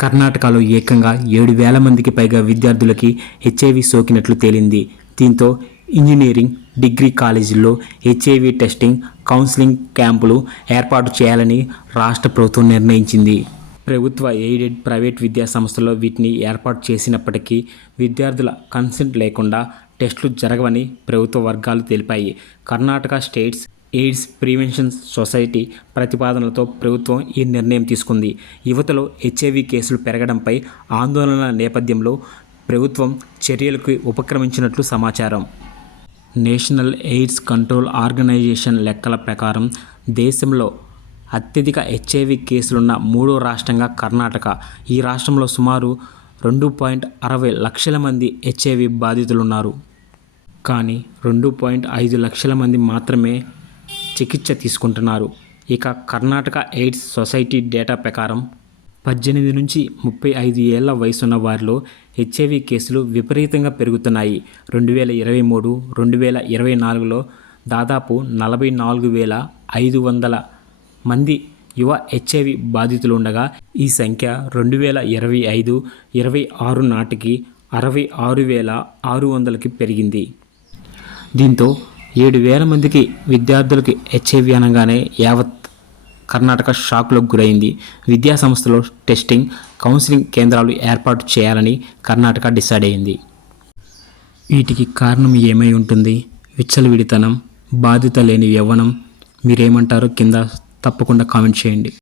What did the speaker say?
కర్ణాటకలో ఏకంగా 7,000 మందికి పైగా విద్యార్థులకి హెచ్ఐవి సోకినట్లు తేలింది. దీంతో ఇంజనీరింగ్, డిగ్రీ కాలేజీల్లో హెచ్ఐవి టెస్టింగ్, కౌన్సిలింగ్ క్యాంపులు ఏర్పాటు చేయాలని రాష్ట్ర ప్రభుత్వం నిర్ణయించింది. ప్రభుత్వ ఎయిడెడ్, ప్రైవేట్ విద్యా సంస్థల్లో వీటిని ఏర్పాటు చేసినప్పటికీ విద్యార్థుల కన్సెంట్ లేకుండా టెస్టులు జరగవని ప్రభుత్వ వర్గాలు తెలిపాయి. Karnataka states AIDS prevention society ప్రతిపాదనలతో ప్రభుత్వం ఈ నిర్ణయం తీసుకుంది. యువతలో హెచ్ఐవి కేసులు పెరగడంపై ఆందోళనల నేపథ్యంలో ప్రభుత్వం చర్యలకు ఉపక్రమించినట్లు సమాచారం. నేషనల్ ఎయిడ్స్ కంట్రోల్ ఆర్గనైజేషన్ లెక్కల ప్రకారం దేశంలో అత్యధిక హెచ్ఐవి కేసులున్న మూడో రాష్ట్రంగా కర్ణాటక. ఈ రాష్ట్రంలో సుమారు 2.60 లక్షల మంది హెచ్ఐవి బాధితులున్నారు. కానీ 2.5 లక్షల మంది మాత్రమే చికిత్స తీసుకుంటున్నారు. ఇక కర్ణాటక ఎయిడ్స్ సొసైటీ డేటా ప్రకారం 18 నుంచి 35 ఏళ్ల వయసున్న వారిలో హెచ్ఐవి కేసులు విపరీతంగా పెరుగుతున్నాయి. 2023, 2024లో దాదాపు 44,500 మంది యువ హెచ్ఐవి బాధితులుండగా ఈ సంఖ్య 2025, 26 నాటికి 66,600కి పెరిగింది. దీంతో 7,000 మందికి విద్యార్థులకి హెచ్ఐవి అనగానే యావత్ కర్ణాటక షాక్లకు గురైంది. విద్యా సంస్థలో టెస్టింగ్, కౌన్సిలింగ్ కేంద్రాలు ఏర్పాటు చేయాలని కర్ణాటక డిసైడ్ అయింది. వీటికి కారణం ఏమై ఉంటుంది? విచ్చలవిడితనం, బాధ్యత లేని యవ్వనం? మీరేమంటారో కింద తప్పకుండా కామెంట్ చేయండి.